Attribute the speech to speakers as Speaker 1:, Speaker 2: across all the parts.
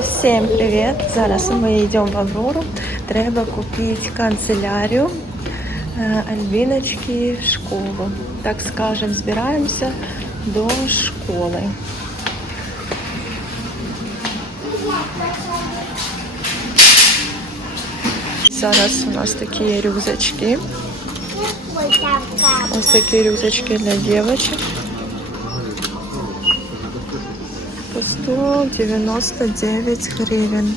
Speaker 1: Всем привет! Зараз ми йдемо в Аврору. Треба купити канцелярію е, Альбіночки в школу. Так скажем, збираємося до школи. Зараз у нас такі рюкзачки. Ось такі рюкзачки для дівчат. 199 гривень.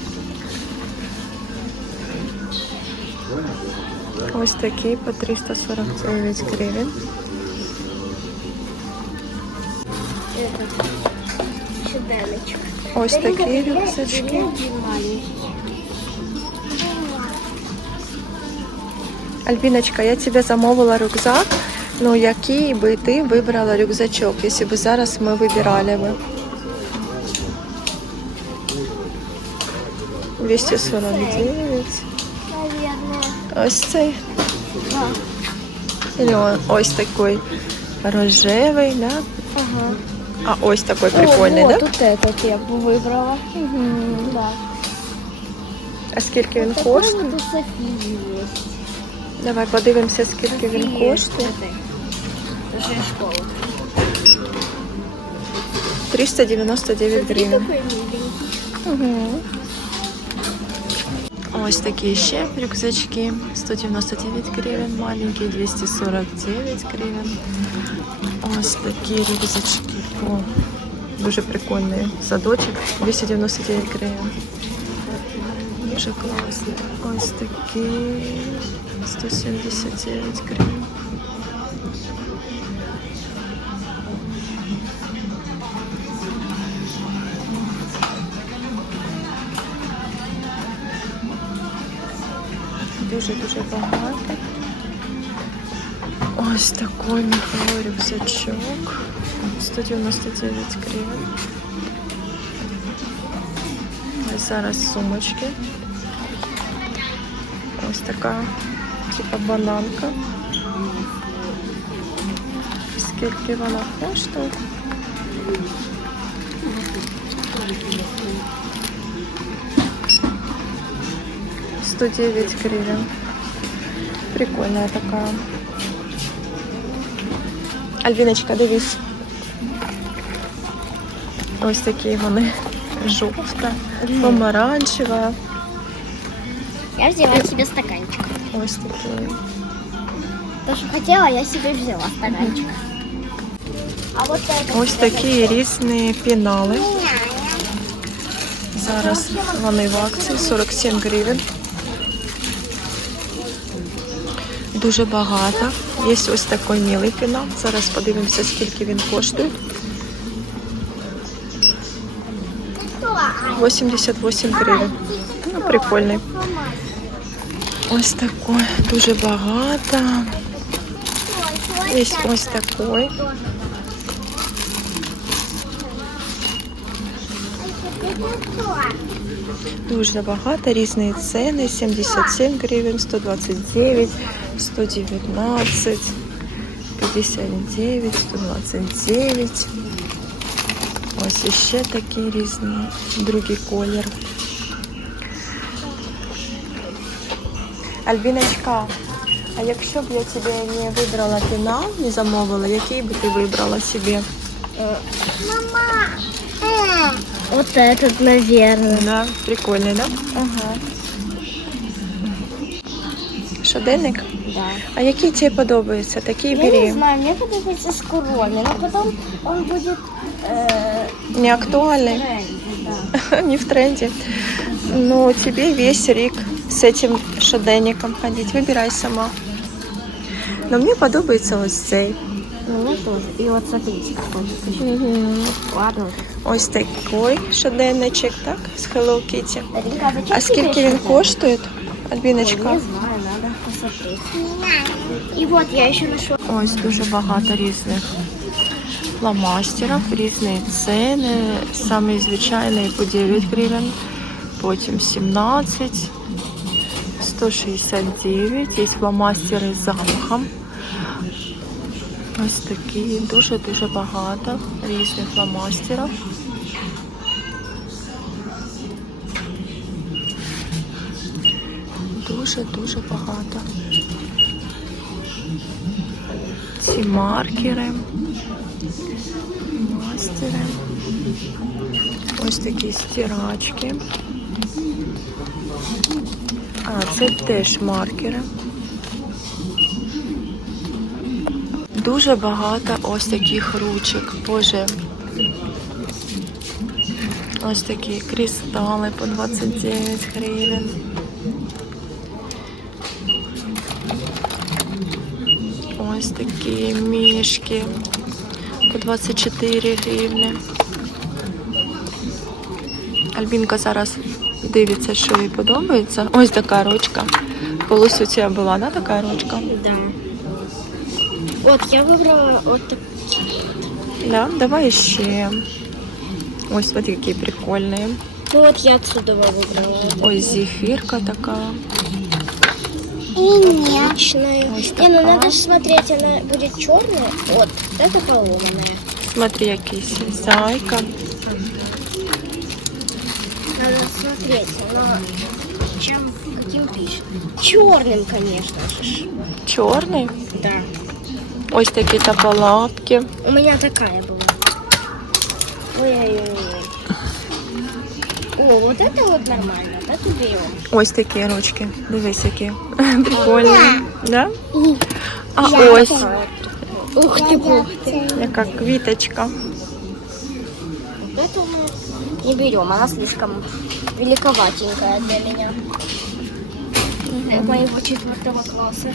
Speaker 1: Ось такі по 349 гривень. Ось такі рюкзачки. Альбіночка, я тебе замовила рюкзак. Ну, який би ти вибрала рюкзачок, якщо б зараз ми вибирали 249.
Speaker 2: Наверное.
Speaker 1: Ось цей.
Speaker 2: Да.
Speaker 1: Или он- ось такой рожевий, да?
Speaker 2: Ага.
Speaker 1: А ось такой прикольний,
Speaker 2: О,
Speaker 1: да?
Speaker 2: вот тут этот я бы выбрала. Да.
Speaker 1: А скільки він
Speaker 2: Такой
Speaker 1: коштує?
Speaker 2: вот у Софии есть.
Speaker 1: Давай подивимося, скільки він
Speaker 2: Софии
Speaker 1: коштує.
Speaker 2: этой. Уже школа.
Speaker 1: 399 гривень.
Speaker 2: Такой миленький.
Speaker 1: Ось такі ще рюкзачки. 199 гривень, маленькі, 249 гривень. Ось такі рюкзачки. О, дуже прикольний садочок. 299 гривень. Дуже класно. Ось такі 179 гривень. Дуже-дуже багато. Ось такий меховий рюкзачок. 199 гривень. Ось зараз сумочки. Ось така, типа бананка. Скільки вона коштує? Сто девять гривен. Прикольная такая. Альвіночка, дивись. Ось такі вони. Жовта, помаранчева.
Speaker 2: Я взяла себе стаканчик.
Speaker 1: Ось такі.
Speaker 2: То, что хотела, я себе взяла стаканчик. А вот это...
Speaker 1: Ось такі різні пінали. Зараз вони в акції 47 гривень. Дуже багато. Є ось такий милий пінал. Зараз подивимося, скільки він коштує. 88 гривень. Ну, прикольний. Ось такий. Дуже багато. Є ось такий. Дуже багато, різні ціни, 77 гривень, 129, 119, 59, 129. Ось іще такі різні, другий колір. Альбіночка, а якщо б я тебе не вибрала пінал, не замовила, який би ти вибрала собі?
Speaker 2: Мама! Вот этот, наверное.
Speaker 1: Да, прикольний, да?
Speaker 2: Ага.
Speaker 1: Щоденник?
Speaker 2: Да.
Speaker 1: А який тебе подобається? Такий
Speaker 2: Я не
Speaker 1: бери.
Speaker 2: знаю, мне подобается с короной, но потом он будет э,
Speaker 1: Не актуальний.
Speaker 2: да.
Speaker 1: не в тренде. Но тебе весь рік з этим щоденником ходить. Вибирай сама. Но мені подобається ось цей.
Speaker 2: Ну, мне тоже. И вот смотрите, какой еще. Ладно.
Speaker 1: Ось такий щоденничок, так? З Hello Kitty. А скільки він коштує? Альбіночка?
Speaker 2: И вот я еще нашла.
Speaker 1: Ось дуже багато різних фломастерів, різні ціни. Самі звичайні по 9 гривень, потім 17, 169. Є фломастери з запахом. Ось такі дуже-дуже багато різних фломастерів. Дуже-дуже багато. Ці маркери, мастери. Ось такі стирачки. А, це теж маркери. Дуже багато ось таких ручок. Боже. Ось такі кристали по 29 гривень. Ось такі мішки по 24 гривні. Альбінка зараз дивиться, що їй подобається. Ось така ручка. Колись у тебе була, да, така ручка?
Speaker 2: Да. Вот, я выбрала вот так.
Speaker 1: Да, давай ще. Ось от які прикольні.
Speaker 2: Ну вот я отсюда выбрала.
Speaker 1: Ось зефірка така.
Speaker 2: И нет. Отличная. Не, ну надо же смотреть, она будет черная. Вот, это поломанная.
Speaker 1: Смотри, якийсь зайка.
Speaker 2: Надо смотреть, но чем каким пишет? Черным, конечно же.
Speaker 1: Чорний.
Speaker 2: Да.
Speaker 1: Ось такі тапалапки.
Speaker 2: У меня такая была. Ой-ой-ой. О, вот это вот нормально.
Speaker 1: Ось такі ручки. Дивись, які. Прикольні. Да? А
Speaker 2: Я
Speaker 1: ось
Speaker 2: такая. Ух ты, ух ты.
Speaker 1: яка квіточка.
Speaker 2: Вот эту мы не берем, она слишком великоватенькая для меня. Для моего четвертого класса.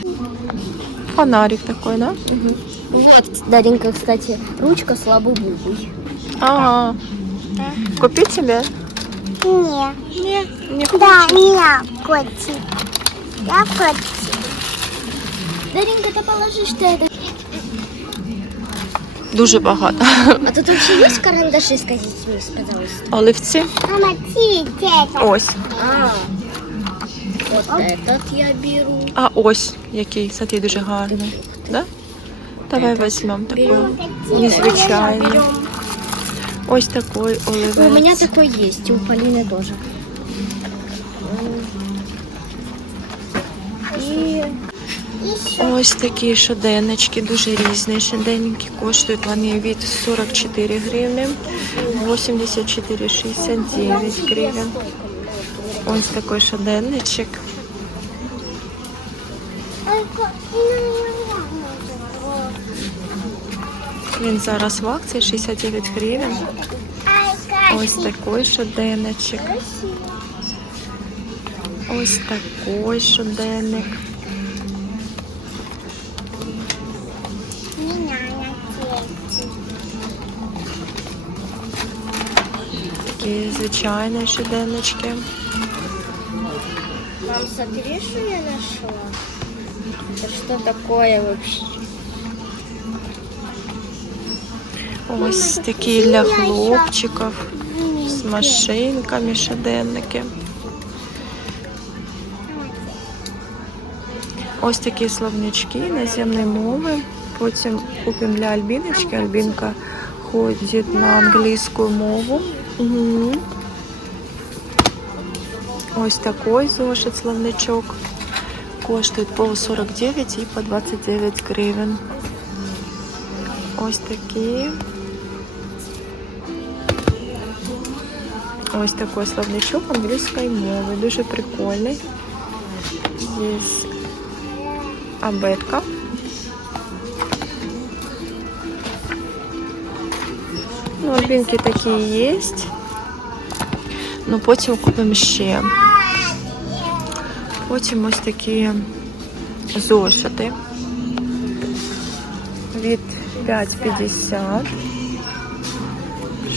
Speaker 1: Фонарик такой, да? Угу.
Speaker 2: Вот, Даренька, кстати, ручка с лабубубой.
Speaker 1: Ага. Купить себе?
Speaker 3: Не,
Speaker 1: Ні, не
Speaker 3: да, я котик. Я котик.
Speaker 2: Даренька, ты положишь ты это.
Speaker 1: Дуже багато.
Speaker 2: А тут вообще есть карандаши, скажите мне, пожалуйста?
Speaker 1: Оливці.
Speaker 3: Мама, ти, тетя.
Speaker 1: Ось.
Speaker 2: А, вот этот я беру.
Speaker 1: А ось який. Смотри, дуже гарний. Да? Давай візьмемо такий. Незвичайний. Ось такий
Speaker 2: У меня такой есть, у Полины тоже. И
Speaker 1: Ось такі щоденнички, дуже різні щоденники. Коштують вони від 44 гривні, 84,69 гривень. Ось такий щоденничок. Він зараз в акції 69 гривень. Ось такий щоденничок. Ось такий щоденник. Такі звичайні щоденнички.
Speaker 2: Мам, смотри, что я нашла. Это что такое вообще?
Speaker 1: Ось такі для хлопчиків з машинками щоденники. Ось такі словнички наземної мови. Потім купимо для Альбіночки. Альбінка ходить на англійську мову. Угу. Ось такий зошит словничок. Коштує по 49 і по 29 гривень. Ось такі. Ось такий словничок англійської мови. Дуже прикольний. Здесь абетка. Ну, альбінки такі є. Ну, потім купимо ще. Потім ось такі зошити від 5,50.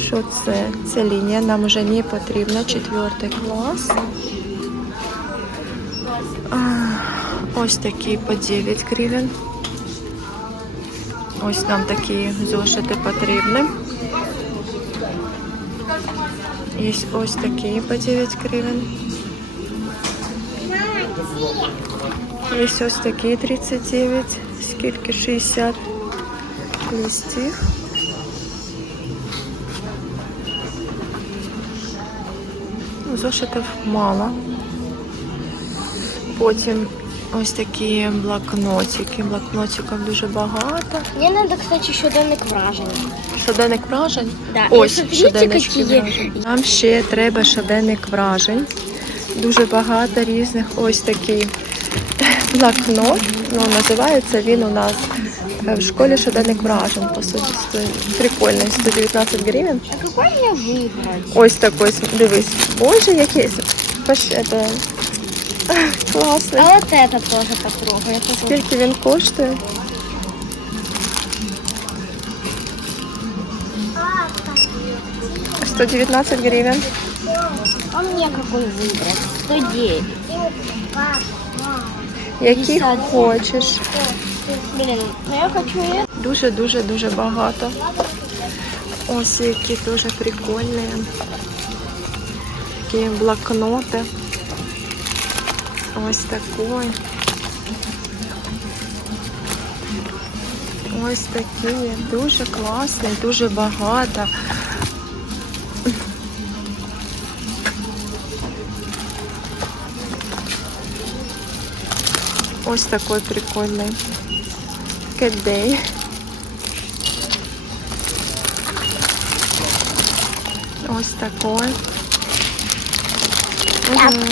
Speaker 1: Що це? Ця лінія нам вже не потрібна. Четвертий клас. Ось такі по 9 гривень. Ось нам такі зошити потрібні. Є ось такі по 9 гривень. Є ось такі 39, скільки 60 листів. Зошитів мало. Потім ось такі блокнотики. Блокнотиків дуже багато.
Speaker 2: Мне надо, кстати, щоденник враження.
Speaker 1: Щоденник вражень.
Speaker 2: Да.
Speaker 1: Ось щоденнички вражень. Нам ще треба щоденник вражень. Дуже багато різних. Ось такий блокнот. Ну, називається він у нас в школі щоденник вражень. По суті, стоїть. прикольний, 119 гривень.
Speaker 2: А какой мне выбрать?
Speaker 1: Ось такий, дивись. Боже, який Пош- это... класний.
Speaker 2: А вот это тоже потрогай. Это тоже-
Speaker 1: Скільки він коштує?
Speaker 3: Папа,
Speaker 1: 119 гривень.
Speaker 2: А мне какой выбрать? 109.
Speaker 3: папа, мама.
Speaker 1: Які
Speaker 2: 50.
Speaker 1: хочеш.
Speaker 2: Блин, ну я хочу.
Speaker 1: Дуже дуже дуже багато. Ось які дуже прикольні. Такі блокноти. Ось такий. Ось такі. Дуже класний, дуже багато. Ось такий прикольний. Cat Day. Ось такой.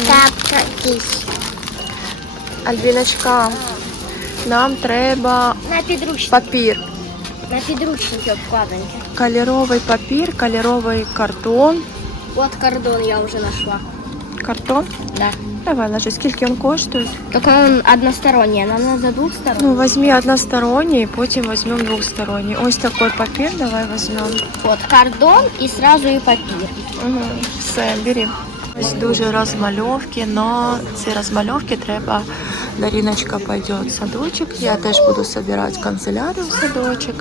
Speaker 3: Тап, тап, кись.
Speaker 1: Альбіночка, нам треба
Speaker 2: На підручник.
Speaker 1: папір.
Speaker 2: На підручники обкладинки.
Speaker 1: Кольоровий папір, кольоровий картон.
Speaker 2: Вот кордон я уже нашла.
Speaker 1: Картон?
Speaker 2: Да.
Speaker 1: Давай, ложи. Скільки він коштує?
Speaker 2: Только он односторонний, нам надо двух сторон.
Speaker 1: Ну, візьми односторонній, потім візьмемо двосторонній. Ось такий папір, давай візьмемо.
Speaker 2: Вот кордон и сразу и папир.
Speaker 1: Угу. Все, бери. Ось дуже розмальовки, но ці розмальовки треба. Даріночка пойде в садочок. Я теж буду збирати канцелярію в садочок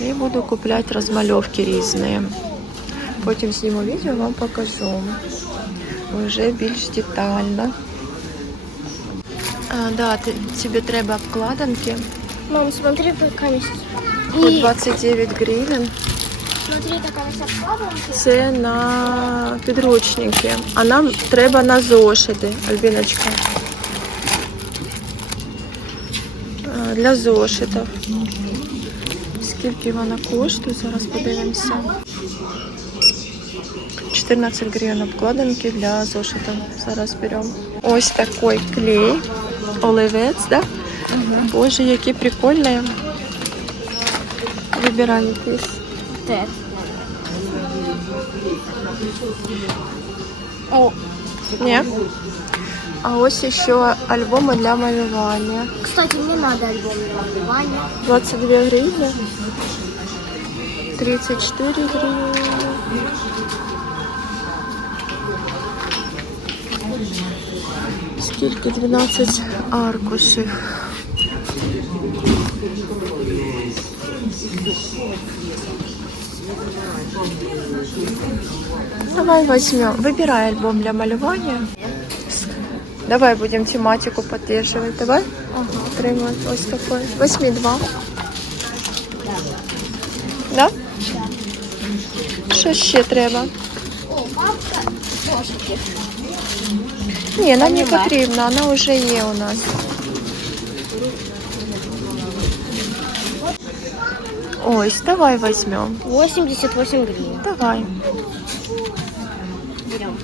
Speaker 1: і буду купляти розмальовки різні. Потім зніму відео, вам покажу. Вже більш детально. А, да, ти, тобі треба обкладинки
Speaker 2: Мам, смотри, какая
Speaker 1: по 29 гривень.
Speaker 2: смотри, такая есть обкладинка.
Speaker 1: Це на підручники, а нам треба на зошити, Альбіночка. А, Для зошитів. Скільки вона коштує? Зараз подивимося. 14 гривень обкладинки для зошитів. Зараз беремо. Ось такий клей. Оливець, да? Боже, які прикольні. Вибирай якийсь.
Speaker 2: Вот. О,
Speaker 1: Ні. А ось ще альбоми для малювання.
Speaker 2: кстати, мне надо альбом для малювання.
Speaker 1: 22 гривні. 34 гривні. Скільки? 12 аркушів. Давай возьмем. Выбирай альбом для малювання. Давай будемо тематику підтримувати. Давай? Ага. Отримай ось такий. Возьми два. Да? Що ще треба?
Speaker 2: О, ножики.
Speaker 1: Ні, нам не
Speaker 2: Поняла.
Speaker 1: потрібно, вона вже є у нас. Ось, давай візьмемо.
Speaker 2: 88 гривен.
Speaker 1: Давай.
Speaker 2: Берем.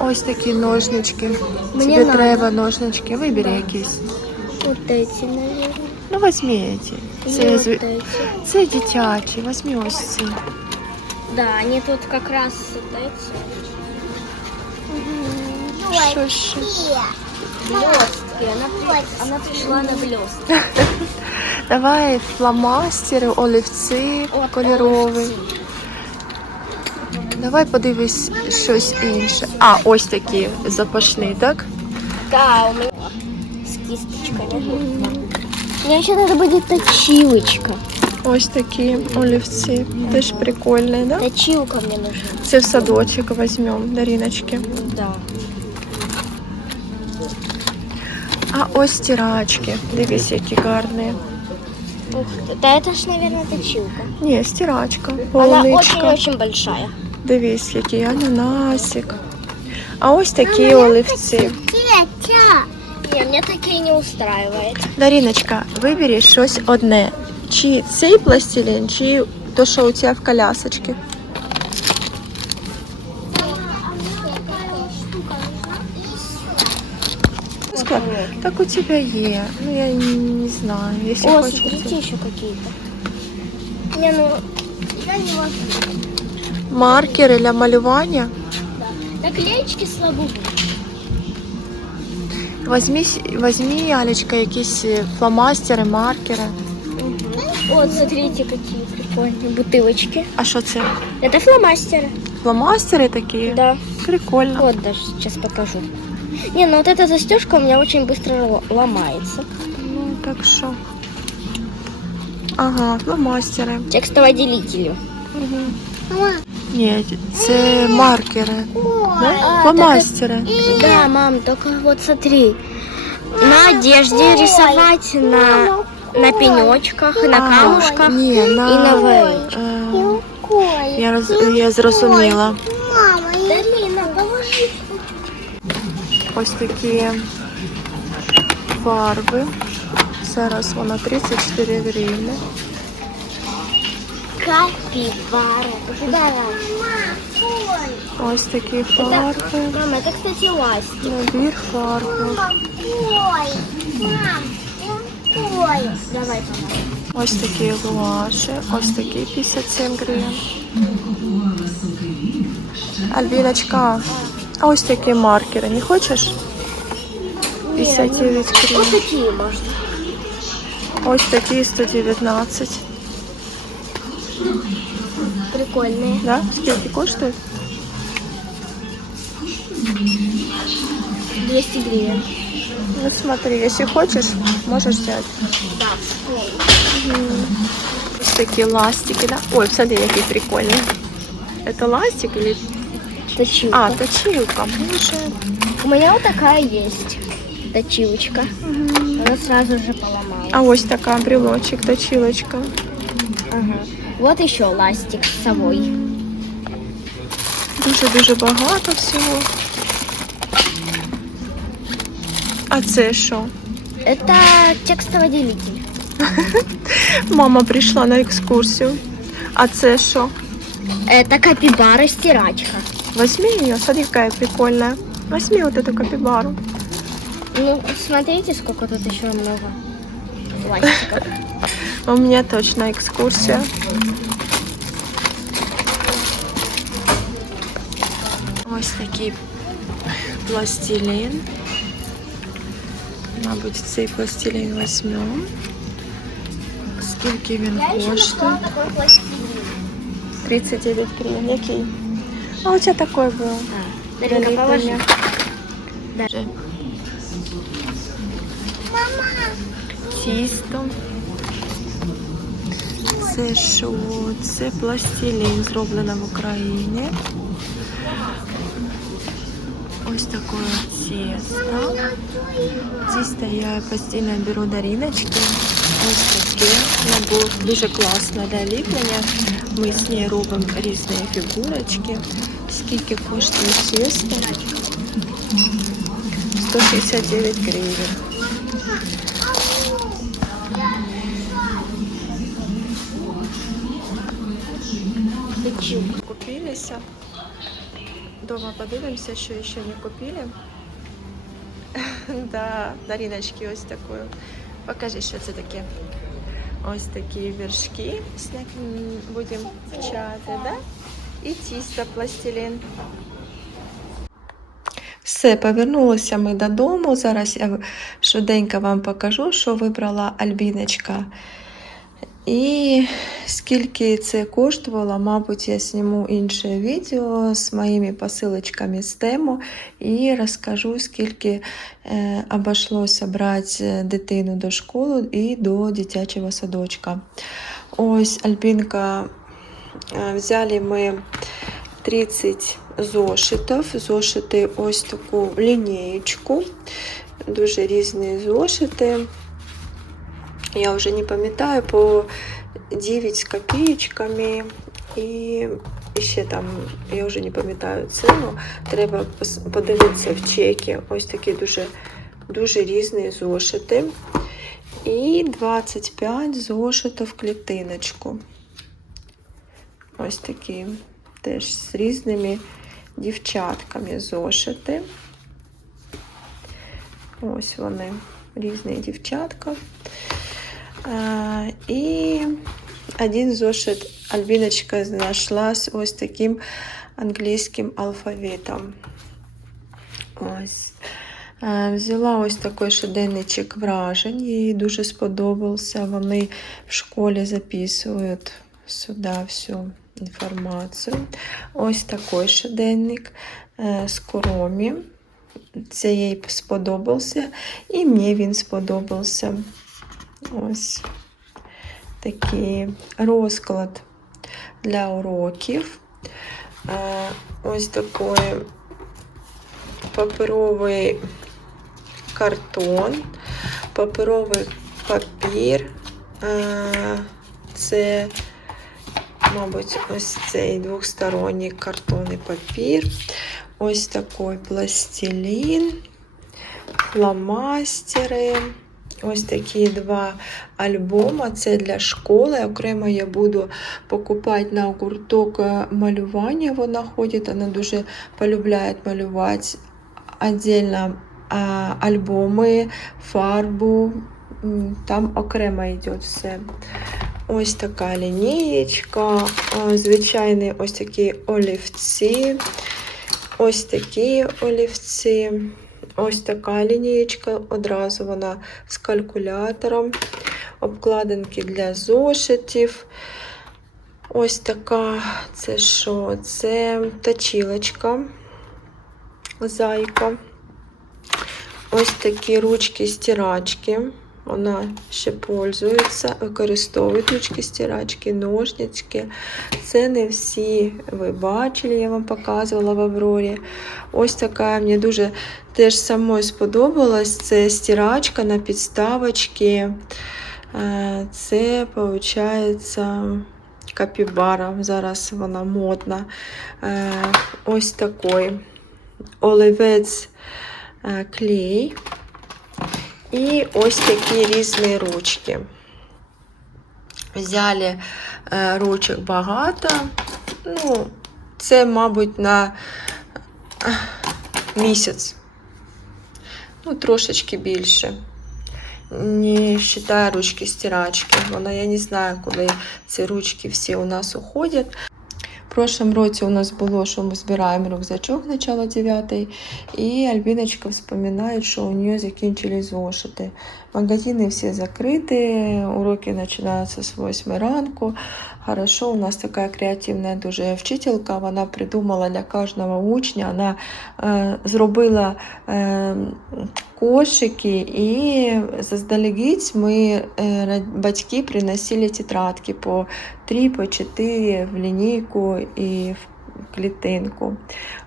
Speaker 1: Ось такі ножнички.
Speaker 2: Мені
Speaker 1: Тобі
Speaker 2: надо.
Speaker 1: треба ножнички. Вибери якісь.
Speaker 2: Вот эти, наверное.
Speaker 1: Ну, візьми ці.
Speaker 2: И
Speaker 1: Це,
Speaker 2: вот
Speaker 1: зв-
Speaker 2: эти.
Speaker 1: це дитячі. Візьми ось ці.
Speaker 2: Да, они тут как раз вот эти.
Speaker 1: Ще?
Speaker 2: Блестки. Она, при- она пришла на блестки.
Speaker 1: Давай фломастери, олівці кольорові. Давай подивись щось інше. А, ось такі запашні, так?
Speaker 2: Да, у меня с кисточками. Мне еще надо будет точилочка.
Speaker 1: Ось такі олівці. Теж прикольні, да?
Speaker 2: Точилка мне нужна.
Speaker 1: Це в садочок візьмемо, Даріночки.
Speaker 2: Да.
Speaker 1: А ось стирачки. Дивись, які гарні.
Speaker 2: Ух ты. Да это ж, наверное, точилка.
Speaker 1: Ні, стирачка.
Speaker 2: Она
Speaker 1: Полуничка.
Speaker 2: очень-очень большая.
Speaker 1: Дивись, який ананасик. А ось такі олівці.
Speaker 3: Тетя,
Speaker 2: Не, мне такие не устраивает.
Speaker 1: Даріночка, вибери щось одне. Чи цей пластилін, чи то, що у тебе в колясочці. Так у тебя є. Ну я не знаю. Если
Speaker 2: О,
Speaker 1: хочешь.
Speaker 2: смотрите, еще какие-то. Не, ну, я не могу.
Speaker 1: Маркери для малювання.
Speaker 2: Наклеечки слабо.
Speaker 1: Возьми, с- возьми, Алечка, якісь е, фломастери, маркери.
Speaker 2: Вот, смотрите, какие прикольные бутылочки.
Speaker 1: А що це?
Speaker 2: Это фломастеры.
Speaker 1: Фломастери такі?
Speaker 2: Да.
Speaker 1: Прикольно.
Speaker 2: Вот даже сейчас покажу. Не, ну вот эта застежка у меня очень быстро ломается.
Speaker 1: Ну, так що. Ага, фломастери.
Speaker 2: Текстоводелителю.
Speaker 3: Мама,
Speaker 1: Ні, це маркери. Да? Фломастери.
Speaker 2: Да, мам, только вот смотри. На одежде рисовать, на, на пенечках, на
Speaker 1: Ага,
Speaker 2: камушках
Speaker 1: Ні, на...
Speaker 2: и на.
Speaker 1: Е, я, роз... я зрозуміла. Ось такі фарби. Зараз вона 34 гривні.
Speaker 2: Капибара.
Speaker 3: Ой,
Speaker 1: Ось такі фарби.
Speaker 2: Мама, это, кстати, ластик.
Speaker 1: Набір фарби.
Speaker 3: ой, мам, ой.
Speaker 2: Давай, помогу.
Speaker 1: Ось такі гуаші. Ось такі 57 гривень. Альбіночка, а ось такі маркери. Не хочеш? 59
Speaker 2: Вот
Speaker 1: гривень.
Speaker 2: такие можно.
Speaker 1: Ось такі 119.
Speaker 2: Прикольные.
Speaker 1: Да? Скільки коштують?
Speaker 2: 200 гривен.
Speaker 1: Ну смотри, если хочешь, можешь взять.
Speaker 2: Да.
Speaker 1: Ось такі ластики, да? Ой, смотри, який прикольний. Это ластик или...
Speaker 2: Точилка.
Speaker 1: А, точилка. Боже.
Speaker 2: У меня вот такая есть. Точилочка. Она сразу же поломалась.
Speaker 1: А ось така брелочек, точилочка.
Speaker 2: Ага. Вот еще ластик с совой.
Speaker 1: Дуже-дуже багато всього. А це що?
Speaker 2: Это текстоводелитель.
Speaker 1: Мама прийшла на екскурсію. А це що?
Speaker 2: Это капибара стирачка.
Speaker 1: Возьми ее, смотри, какая прикольная. Возьми вот эту капибару.
Speaker 2: Ну, смотрите, сколько тут еще много пластиков.
Speaker 1: У меня точно экскурсия. Ось такий пластилін. Мабуть, цей пластилін візьмемо. Скільки він коштує?
Speaker 2: такой пластилин.
Speaker 1: 39 гривень. Який? А у тебе такой був.
Speaker 2: Даринка, положи.
Speaker 1: Великий.
Speaker 2: Да.
Speaker 1: Вже. Тісто. Це що? Це пластилін, зроблено в Україні. Ось таке тісто. Тісто я постійно беру даріночки. Ось таке. Воно було дуже класно для ліплення. Ми з нею робимо різні фігурочки. Скільки коштує тісто? 169 гривень. Купилися. Дома подивимося, що ще не купили. да, Даріночки ось таку. Покажи, що це таке. Ось такі вершки будемо вчати, да? І тісто пластилін. Все, повернулися ми додому. Зараз я швиденько вам покажу, що вибрала Альбіночка. І скільки це коштувало, мабуть, я зніму інше відео з моїми посилочками з тему і розкажу, скільки е, обійшлося брати дитину до школи і до дитячого садочка. Ось Альбінка е, взяли ми 30 зошитів. Зошити ось таку лінієчку. Дуже різні зошити. Я вже не пам'ятаю, по 9 з копійками. І ще там, я вже не пам'ятаю ціну. Треба подивитися в чекі. Ось такі дуже дуже різні зошити. І 25 зошитів клітиночку. Ось такі теж з різними дівчатками зошити. Ось вони, різні дівчатка. І один зошит Альбіночка знайшла з ось таким англійським алфавітом. Ось. Взяла ось такий щоденничок вражень, їй дуже сподобався. Вони в школі записують сюди всю інформацію. Ось такий щоденник е, з коромі. Це їй сподобався, і мені він сподобався. Ось такий розклад для уроків. Е, Ось такий паперовий картон, паперовий папір. Е, Це, мабуть, ось цей двохсторонній картонний папір. Ось такий пластилін, фломастери. Ось такі два альбоми. Це для школи. Окремо я буду покупати на гурток е, малювання. Вона ходить, вона дуже полюбляє малювати. Отдельно альбоми, фарбу. Там окремо йде все. Ось така лінієчка, звичайні ось такі олівці, ось такі олівці. Ось така лінієчка, одразу вона з калькулятором, обкладинки для зошитів. Ось така, це що? Це тачілочка, зайка. Ось такі ручки-стирачки. Вона ще пользується, використовують ручки-стирачки, ножнички. Це не всі ви бачили, я вам показувала в Аврорі. Ось така мені дуже теж самої сподобалась. Це стирачка на підставочки. Е, Це, виходить, капібара. Зараз вона модна. Е, Ось такий олівець е, клей. І ось такі різні ручки. Взяли е, ручок багато. Ну, це, мабуть, на е, місяць. Ну, трошечки більше. Не вважаю ручки стирачки. Вона, я не знаю, коли ці ручки всі у нас уходять. В прошлом році у нас було, що ми збираємо рюкзачок начало 9 і Альбіночка вспоминає, що у неї закінчились зошити. Магазини всі закриті, уроки починаються з 8 ранку. Хорошо, у нас така креативна дуже вчителька, вона придумала для кожного учня, вона е, зробила е, кошики і заздалегідь ми, е, батьки приносили тетрадки по 3, по 4 в лінійку і в клітинку.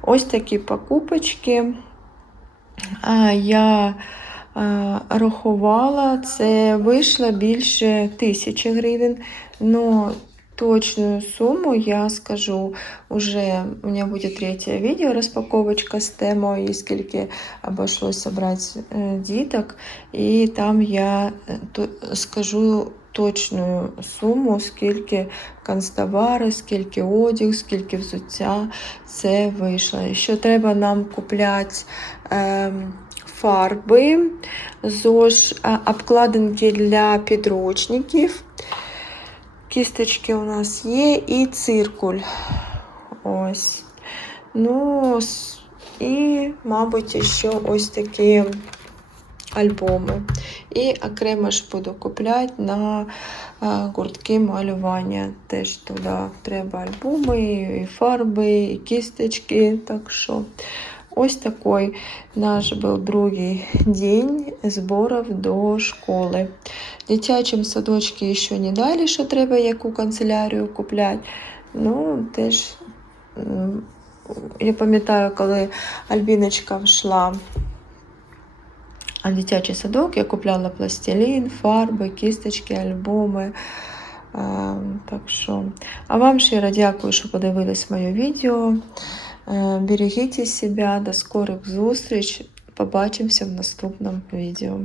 Speaker 1: Ось такі покупочки. А, я рахувала, це вийшло більше тисячі гривень. Ну, точную сумму я скажу уже. У меня будет третье видео, распаковочка с темой, и скільки обошлось собрать э, діток. І там я е, скажу точну суму, скільки канцтовари, скільки одяг, скільки взуття це вийшло. Що треба нам купляти ем, фарби, ЗОЖ, а, обкладинки для підручників. Кісточки у нас є і циркуль. Ось. Ну, і, мабуть, ще ось такі альбоми. І окремо ж буду купляти на а, гуртки малювання. Теж туди треба альбоми, і фарби, і кісточки. Так що ось такий наш був другий день зборів до школи. Дитячим садочки ще не дали, що треба яку канцелярію купляти. Ну, теж я пам'ятаю, коли Альбіночка йшла в дитячий садок, я купляла пластилін, фарби, кісточки, альбоми. Е, Так що, а вам щиро дякую, що подивились моє відео. Е, Берегіть себе, до скорих зустріч. Побачимося в наступному відео.